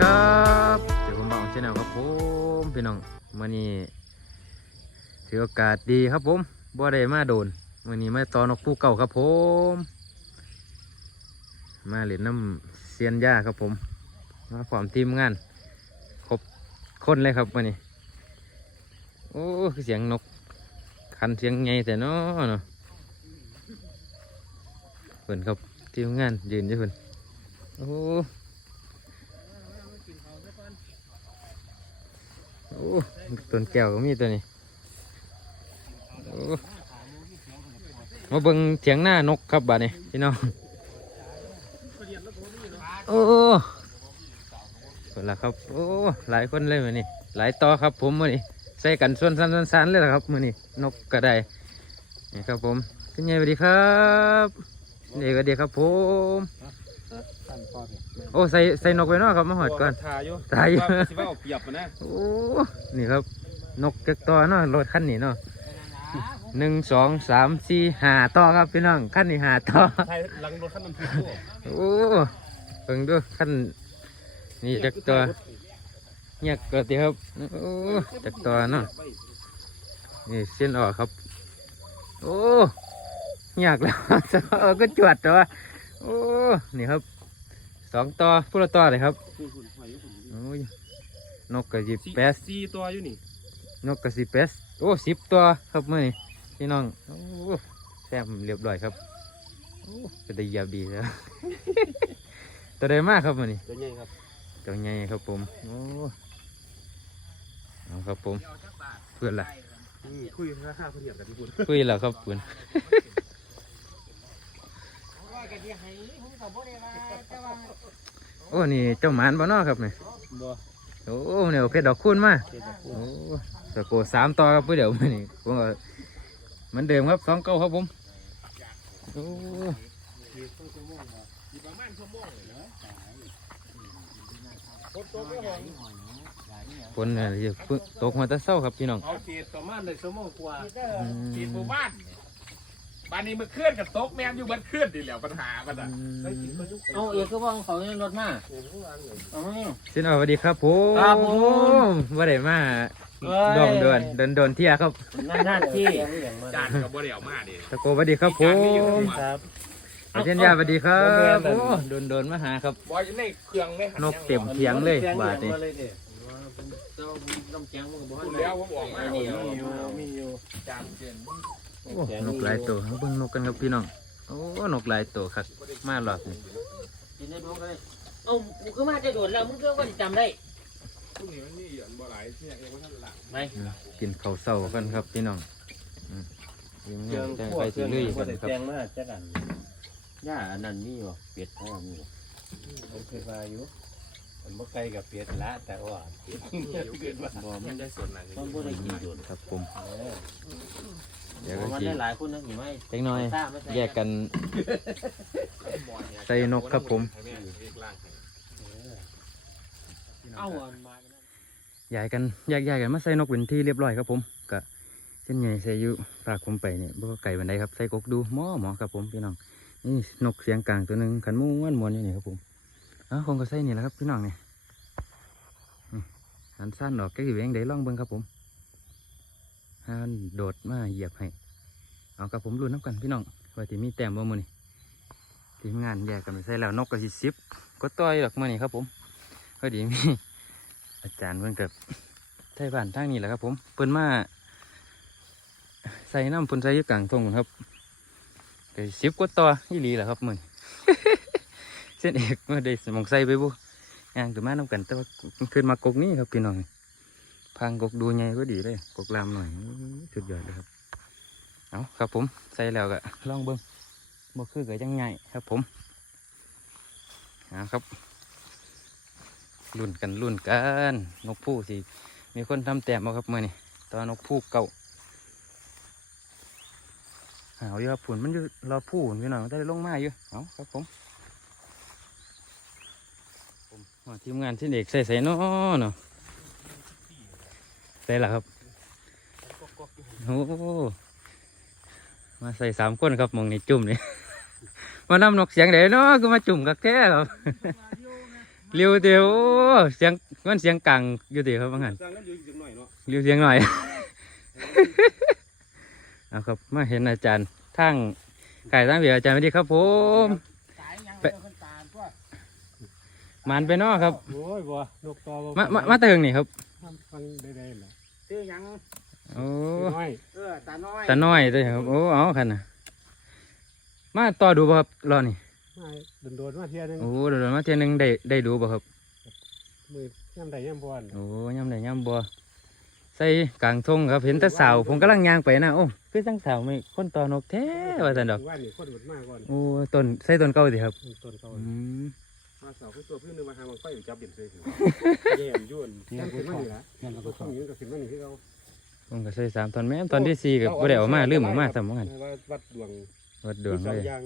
ครับเดี๋ยวผมบอกชแนลครับผมพี่น้องมื่อนี้ถือโอกาสดีครับผมบ่ได้มาโดนมื่อนี้มาตอนกผู้เก่าครับผม มาเล่นน้ำเซียนย่าครับผม มาพร้อมทีมงานครบคนเลยครับมื่อนี้โอ้คือเสียงนกคันเสียงไงแต่เนาะเนาะเพิ่นครับทีมงานยืนอยู่เพิ่นโอ้ โอ้ต้นแก้วก็มีตัวนี้มาเบิ่งเถียงหน้านกครับบัดนี้พี่น้องโอ้คนละครับ โอ้หลายคนเลยมือนี้หลายต่อครับผมมือนี้ใส่กันส่วนสันสันเลยละครับมือนี้นกก็ไดนี่ครับผมคุณยายสวัสดีครับเด็กก็เด็กครับผม อ้ใส่ใส่นกไปเนาะครับมาหอดก่อน ทาอยู่ทาอยู่ ว่าสิว่าเอาเปรียบมันนะโอ้นี่ครับนกจักตัวเนาะรถคันนี้เนาะหนึ่งสองสามสี่ห้าต่อครับพี่น้องคันนี้ห้าต่อไทยหลังรถขั้นน้ำพริกด้วยโอ้เบิ่งดูคันนี่จักตัวเงียบก็ตีครับโอ้จักตัวเนาะนี่เส้นออกครับ โอ้ยากแล้ว เออก็จวดตัวโอ้นี่ครับส องตัวพูละตัวเลยครับโอ้ยนกกระยิบสี่แปดสี่ตัวอยู่นี่นกกระสิบเป็ดโอ้สิบตัวครับมื่อนี้พี่น้องโอ้แซมเรียบร้อยครับโอ้เป็นตะเหยียบดีแล้ว ตัวใดมากครับมื่อนี้ตัวใหญ่ครับตัวใหญ่ครับผมโอ้เอาครับผมเพื่อนละอืมคุยราคาเทียบกันที่คุณคุยแล้วครับเพื่อน โอ้นี่เจ้าหมานบ่เนอครับเนี่ยบ่โอ้เนี่ยเพชรดอกคูณมาโอ้สโกสามต่อครับเพื่อเดี๋ยวมื่อนี้ผมก็เหมือนเดิมครับสองเก้าครับผมโอ้ประมาณชั่วโมงเลยนะคนน่ะจะพึ่งตกมาแตะเศร้าครับพี่น้องเอาเขตประมาณเลยชั่วโมงกว่าอืเขตหมมู่บ้าน บ้านนี้มันเคลื่อนกับตกแมนอยู่มันเคลื่อนดีแล้วปัญหามันอะเอาเอกก็ว่าเขาในรถมาเอาไหมเส้นอสวัสดีครับผมครับผม ว่าได้มาเอ้ยดองเดินเดินโดนเที่ยครับนั่นหน้าที่จานกับบ่ได้เอามาดิตะโกสวัสดีครับผมครับ อาเทียนยาสวัสดีครับบ่แม่นนั่โอ้นโดนโดนมาหาครับ บอยอยู่ในเครื่องไม่หันนกเต็มเถียงเลยบาดนี้น้ำแข็งมันก็บ่คุณแล้วผมบอกมามีเอาอยู่มีอยู่จานเจน โอ้นกหลายตัวเบิ่งนกกันครับพี่น้องโอ้นกหลายตัวครับมาหลอกนี่กินได้ดูกันเลยเอ้ามึงก็มาจะโดดแล้วมึงก็ว่าจำได้พรุ่งนี้มันมีเหรียญบ่หลายเสียเองว่าท่านละไหมกินข้าวเศร้ากันครับพี่น้องอืมยังไงแต่ไปสิเรื่อยกันครับแตงมาจักอันย่าอันนั้นมีบ่เป็ดพ่อมีบ่ผมเคยมาอยู่มันบ่ไกลกับเป็ดละแต่ว่าเป็ดเกิดมาบ่มัมันนได้ส่วนไหนมันบ่ได้กินโดดครับผม เออเดี๋ยวก็มันสิได้หลายคนนะนี่ไหมเล็กน้อย ซ่าไม่ใส่แยกกันใส่นกครับผม เอาอันมาย้ายกันแยกย้ายกันมาใส่นกเป็นที่เรียบร้อยครับผมกะเส้นใหญ่ใส่อยู่ฝากผมไปเนี่ยบ่ไก่บันไดครับใส่กกดูหมอหมอครับผมพี่น้องนี่นกเสียงกลางตัวหนึ่งขันหมูม้วนมวนอยู่นี่ครับผมเอ้าคงก็ใส่นี่แหละครับพี่น้องเนี่ยนี่หันสั้นออกแก้อยู่เองเดี๋ยวลองเบิ่งครับผมหันโดดมาเหยียบให้ เอาครับผมรุ่นน้ำกันพี่น้องว่าที่มีแต้มบ่มือนี่ทีมงานแยกกันไปใส่แล้วนกก็สิสิบก็ต่อยดอกมานี่ครับผมพอดีมีอาจารย์เพิ่นกับไทยบ้านทางนี้แหละครับ ผมเพิ่นมาใส่น้ำเพิ่นใส่ยู่กลางทงครับก็สิบกว่าตัวอีหลีแหละครับมึงเส้นเอกเมื่อได้มองใส่ไปบุยางตัวมาน้ำกันแต่ว่าขึ้นมากกนี้ครับพี่น้องพังกกดูใหญ่ก็ดีเลยกกลามหน่อยสุดยอดเลยครับ เอาครับผมใส่แล้วก็ลองเบิ้งบ่คือก็ยังไงครับผมเอาครับรุ่นกันรุ่นกันนกผู้สิมีคนทำแต้มมาครับมื่อนี่ตอนนกผู้เก่าหาอยู่ครับผุนมันอยู่รอผู้พี่น้องได้ลงมาอยู่เอาครับผมผมทีมงานที่เด็กใส่ใส่นาะเนาะใส่ละครับโอ้ มาใส่สามคนครับมองนี่จุ่มนี่มานำนกเสียงเดี๋ยวเนาะก็มาจุ่มกับแท้ครับเร็วเดียวโอ้เสียงมันเสียงกลางอยู่เดียวครับบางหันสั่งกันอยู่จังหน่อยเนาะเร็วเสียงหน่อยเอาครับมาเห็นอาจารย์ทั้งไก่ทั้งเบียอาจารย์สวัสดีครับผมตายยังเดียวคนตามตัวมันไปเนอครับโอ้ยบ่นกตอบ่มามามาเติงนี่ครับฟังได้ๆล่ะซื้อหยังโอ้น้อยเออ ตาน้อยตาน้อยเลยครับโอ้เอาคันน่ะมาต่อดูบ่ครับรอนี่มาโดนๆมาเที่ยหนึงโอ้เดี๋ยวมาเทียหนึงได้ได้ดูบ่ครับมือย่ำใดย่ำบ่อนโอ้ยำได้ยำบ่ใส่กลางทงครับเห็นแตะสาวผมกำลังย่างไปนะโอ้คือตั้งสาวไม่คนต่อนกแท้ว่าซั่นดอกว่านี่คนหมดมากก่อนโอ้ต้นใส่ต้นเก่าสิครับต้นเขาอืมมาเสาคือตัวเพิ่งนึงมาหามันไฟอยู่จับเด่นเลยถึงแย่มยุ่นแย่มขึ้นมานี่ล่ะนั่นเราก็ก็ต้องยืนกับขึ้นมานี่คือเขา ผมก็ใส่สามตอนแม่นตอนที่สี่ก็บ่ได้เออกมาลืมเออกมาซ้ำว่างั้นว่าวัดดวงวัดดวงมีสอเลงยอย่าง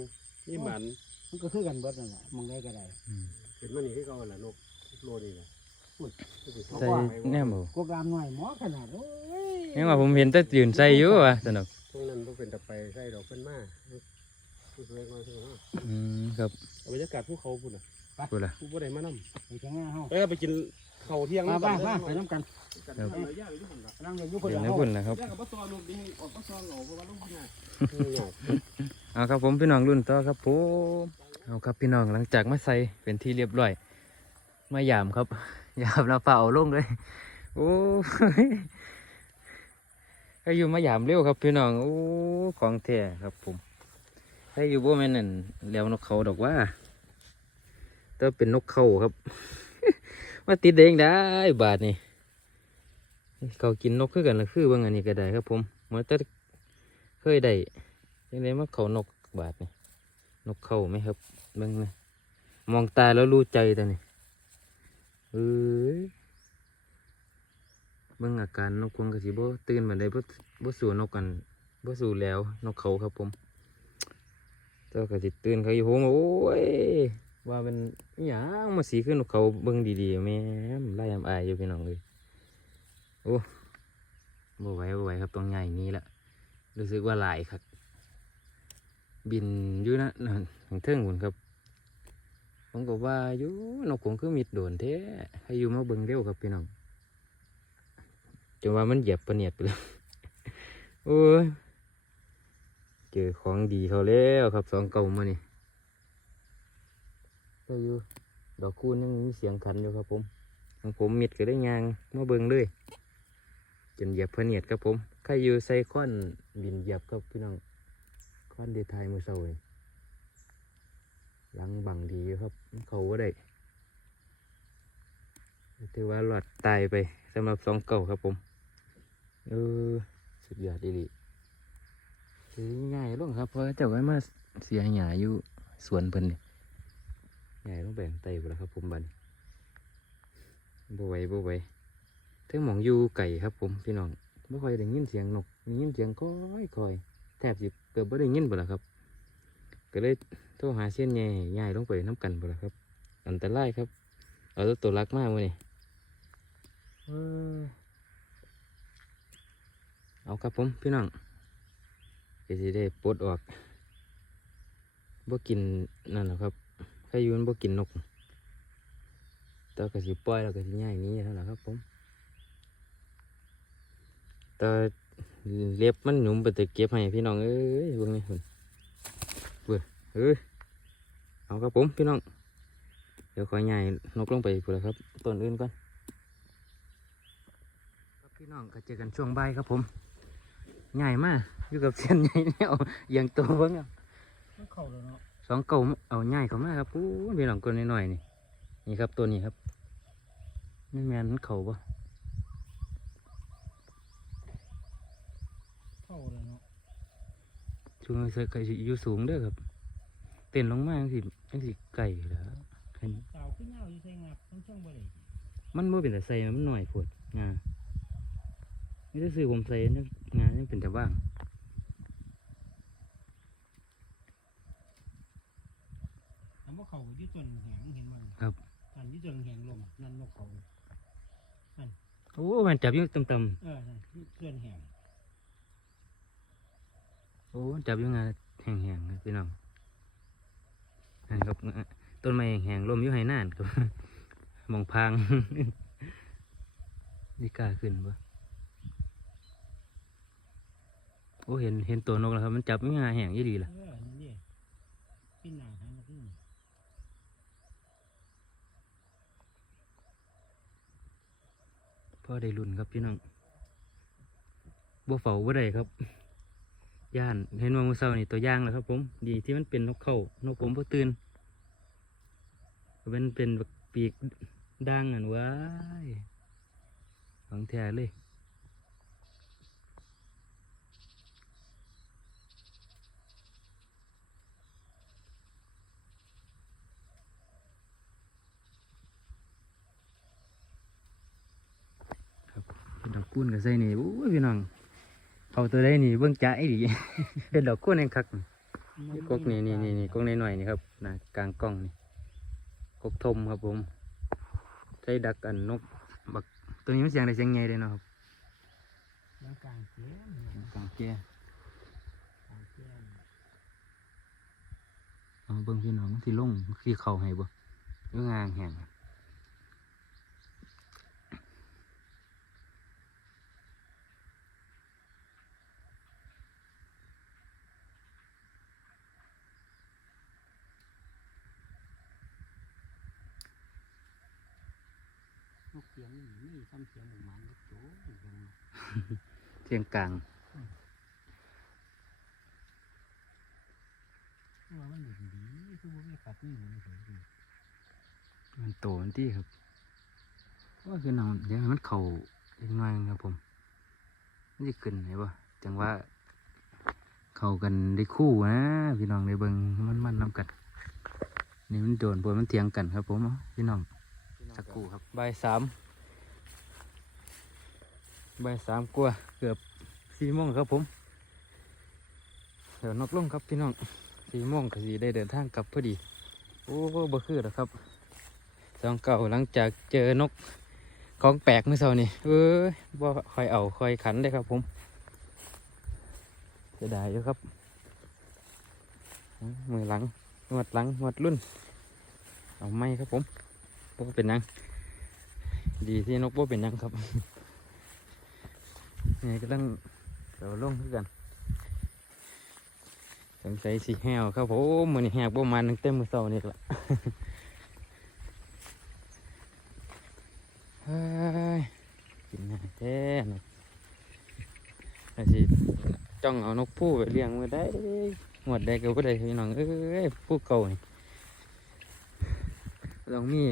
นี่หมันมันก็คือกันเบิดนั่นแหละมองได้ก็ได้ อืมขึ้นมานี่คือเขาแหละนกโลนี่ล่ะใส่แนมบ่พวกรามน้อยหมอขนาดโอ้ยยังว่าผมเห็นแต่ยืนใส่อยู่ว่าซั่นดอกตรงนั้นต้องเป็นตะไปใช่ดอกเพิ่นมาผู้สวยมาสิฮะอืมครับบรรยากาศภูเขาพุ่นน่ะพูดล่ะผู้บ่ได้มานำไปจังหน้าเฮาไปไปกิน ข้าวเที่ยงมาบ้ากัมานไปน้ำกันกันเอาเลยย่างอยู่พุ่นล่ะนั่งอยู่คนเห็เดีนยวในเฮาพุ่นนะครับ ย่างกับบ่ซอนกดีให้ออกบ่ซอนเอาเพราะว่าลงกินน่ะเอาครับผมพี่น้องรุ่นต่อครับผมเอาครับพี่น้องหลังจากมาใส่เป็นที่เรียบร้อย มายามครับ ยามแล้วเปล่าเอาลงเลยโอ้ยให้อยู่มายามเร็วครับพี่น้องโอ้ของแท้ครับผมให้อยู่บ่แม่นนั่นแล้วนกเขาดอกว่าแต่เป็นนกเขาครับ มาติดเองได้บาทนี่เขากินนกคือกันละคือบางอันนี้ก็ได้ครับผมเมื่อแต่เคยได้ยังไงมาเขานกบาทนี่นกเขาไหมครับบิ่งไหมมองตาแล้วรู้ใจแต่นี่เอ้ยบิ่งอาการนกควงกระสิบ่ตื่นมาได้บ่บ่สู่นกกันบ่สู่แล้วนกเขาครับผมเจ้ากระสิตื่นเขาอยู่โหโอ้ย ว่าเป็นอหย่างมาสีขึ้นนกเขาเบิ่งดีๆแม่มไล่ยำอายอยู่พี่น้องเลยโอ้บ่ไหวบ่ไหวครับต้องใหญ่นี้ละรู้สึกว่าหลายครับ บินอยู่นะนั่นทางเทิงหุ่นครับ ผมก็ว่าอยู่นกคงคือมิดโดนแท้ให้อยู่มาเบิ่งเร็วครับพี่น้องจนว่ามันเหยียบประเนียดไปแล้วโอ้ยเจอของดีเขาแล้วครับสองเก่ามานี่ ก็อยู่ดอกคูณยังมีเสียงขันอยู่ครับผมของผมมิดก็ได้ยางมาเบิงเลยจนเหยียบพเนียดครับผมใครอยู่ใส่ค้อนบินเหยียบครับพี่น้องค้อนเดทายมือเศร้าเลยหลังบังดีอยู่ครับเขาก็ได้ถือว่าหลอดตายไปสำหรับสองเก่าครับผมเออสุดยอดดีลีง่ายลงครับเพราะเจ้าก็มาเสียหยาอยู่สวนเพิ่นเนี่ย ใหญ่ต้องแบ่งไตไปแล้วครับผมบันบ่ไหวบ่ไหวเทั้งหมองยูไก่ครับผมพี่น้องบ่ค่อยได้ยินเสียงนกได้ยินเสียงค่อยคอยแทบสิเกือบไม่ได้ยินบ่ละครับ ก็เลยโทรหาเส้นใหญ่ใหญ่ลงไปน้ำกันบ่ละครับ อันตรายครับ เอาตัวตัวรักมากมื้อนี่เอ้ยเอาครับผมพี่น้องก็สิได้ปลดออกบ่กินนั่นหละครับ ใครอยู่มันบ่กินนกแต่ก็สิปล่อยแล้วก็สิย้ายนี้เท่านั้นครับผมแต่เล็บมันหนุ่มไปแต่เก็บให้พี่น้องเอ้ยเบิ่งนี่คุณเบื่อเอ้ยเอาครับผมพี่น้องเดี๋ยวขอใหญ่นกลงไปพูดแล้วครับต้นอื่นก่อนครับพี่น้องก็เจอกันช่วงบ่ายครับผมใหญ่มากอยู่กับเส้นใหญ่เนี่ยอย่างตัวเบิ่งเอามันเข้าแล้วเนาะ องเก่าเอาใหญ่เข้ามาครับปู้พี่น้องคนน้อยๆนี่นี่ครับตัวนี้ครับนี่แมนมันเข่าปะเข้าแล้วเนาะช่วงนี้เคยอยู่สูงเด้อครับ เต้นลงมาจังสิจังสิไก่แล้วเห็นสาวขึ้นยาวอยู่ใส่งับมันช่างบ่ได้มันบ่เป็นแต่ใส่มันหน่อยโพดงาไม่ได้ซื้อผมใส่นั่นงานนี่เป็นแต่ว่าง ทำว่าเขาอยู่ต้นแหงเห็นมันครับ อันอยู่ต้นแหงลมนั่นนกเขาโอ้มันจับอยู่ต่ำเออนั่นอยู่ต้นแหงๆโอ้จับอยู่งานแห้งๆครับพี่น้องนั่นครับต้นไม้แห้งๆลมอยู่ให้นานครับ มองพาง นี่กล้าขึ้นปะโอ้เห็นเห็นตัวนกแล้วครับ มันจับไม่งาแห้งยี่ดีล่ะ เออนี่พี่หนาทางขึ้น พ่อได้รุ่นครับพี่น้องบ่เฝ้าบ่ได้ครับ ย่านเห็นว่ามือเศร้านี่ตัวย่างแล้วครับ ผม ดีที่มันเป็นนกเขานกผมบ่ตื่นก็เป็นเป็นแบบปีกด่างอันว้ายของแท้เลย ครับเป็นดอ กกุ้นกับใส่นี่โอ้ยพี่น้องเอาตัวได้นี่เบิ่งจ่าไอ้ดิเป็นดอกกุ้นเองคักนี่กกนี่นี่นี่นี่กกน้อยๆนี่ครับนะกลางกล้องนี่กกทมครับผมใช้ดักอันนกบักตัวนี้มันเสียงได้เสียงใหญ่เลยเนาะครับแล้วกลางเสียงกลางแก่กลางเสียงเอาเบิ่งพี่น้องมันสิลงสิเข่าให้บ่เรื่องงางแห้ง นกเสียงนี่มีซ้ำ เสียงหมูหมันนกโจ้เสียงนกเสียงกลางว่ามันอยู่ดีคือว่าไม่ขัดนี่มันเฉยดีมันโตมันที่ครับว่าคือน้องเดี๋ยวให้มันเข่าอีกหน่อยหนึ่งครับผมมันจะขึ้นไหนบ่จังว่าเข้ากันได้คู่นะพี่น้องได้เบิ่งมันมันๆนำกันนี่มันโดนปวดมันเถียงกันครับผมเอาพี่น้องสักครู่ครับบ่ายสาม ใบสามกว่าเกือบสี่โมงครับผม เดี๋ยวนกลงครับพี่น้องสี่โมงก็สีได้เดินทางกลับพอดี โอ้บ่คือหรอครับสองเก่าหลังจากเจอนกของแปลกเมื่อเช้านี่เอ้ยบ่คอยเอาคอยขันได้ครับผมเสียดายอยู่ครับ มือหลังหวดหลังหวดรุ่น เอาไม่ครับผมบ่เป็นหยังดีที่นกบ่เป็นหยังครับ นี่ก็ต้องเราลงคือกันสงสัยสีแหวครับผมมือนี่แหกประมาณนึงเต็มมือเสานี่ละเฮ้ยกินง่าแท้นกอาสิจ้องเอานกผู้ไปเลี้ยงมือได้หมดได้ก็บ่ได้พี่น้องเอ้ยผู้เก่านี่ต้องมี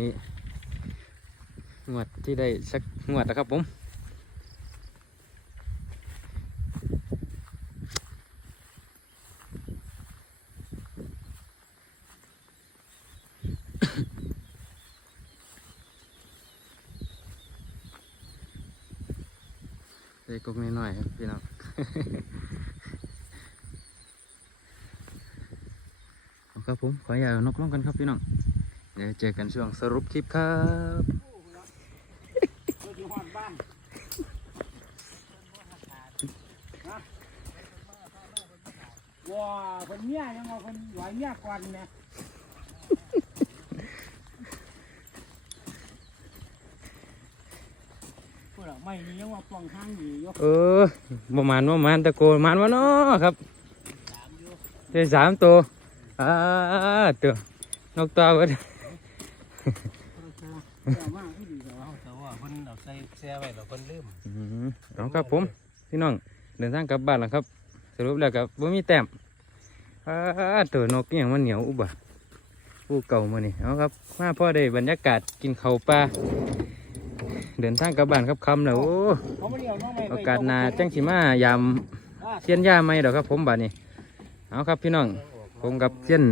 งวดที่ได้สักงวดนะครับผม ใส่กุ๊กนิดหน่อยๆครับพี่น้องครับผมขออย่านกล้องกันครับพี่น้องเดี๋ยวเจอกันช่วงสรุปคลิปครับว้าคนเมียยังว่าคนไหวเมียก่อนเนี่ย เราไม่นี่ยังว่าปล่องห้างอยู่ยกเออประมาณประมาณตะโกนประมาณว่าน้อครับได้สามตัวอ่าตัวนกตัวเบิดเจ้ามากที่ดีเหรอาว่าเพิ่นเอาใส่แช่ไว้แล้วเพิ่นลืมอืมเอครับผมพี่น้องเดินทางกลับบ้านแล้วครับ สรุปแล้วกับว่มีแต้มอ่าตัวนกนี่ยังมันเหนียวอุบะผู้เก่ามานี่เอาครับมาพ่อได้บรรยากาศกินข้าวปลา เดินทางกลับบ้านครับคำแล้วโอ้เขาไม่เดียวน้องไม่โอกาสหนาจังสิมายามเทียนย่าไม่ดอกครับ ผมบัดนี้เอาครับพี่น้องผมกับเทียน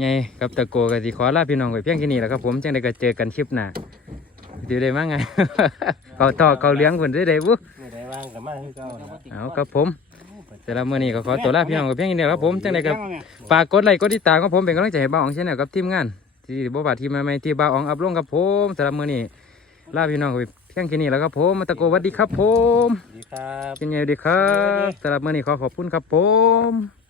ไงกับตะโกกับสิขอลาพี่น้องไว้เพียงแค่นี้แหละครับผมจังได้ก็เจอกันคลิปหน้าดีได้มั้งไง เขาต่อเขาเลี้ยงคนได้ได้บุไม่ได้วางกับมาคือเก่านะเอาครับผมแต่ละมื้อนี้ก็ขอตัวลาพี่น้องไว้เพียงแค่นี้แหละครับผมจังได้ก็ฝากกดไลค์กดติดตามครับผมเป็นกำลังใจให้บ้าอ๋องเช่นเดียวกับทีมงาน ที่บ่บาดทีมใหม่ๆที่บ้าอ๋องอัพลงครับผมสำหรับมื้อนี้ลาพี่น้องไว้เพียงแค่นี้แหล้วครับผมมาตะโกสวัสดีครับผมดีครับเป็นไงดีครับสำหรับมื่อนี้ขอขอบคุณครับผม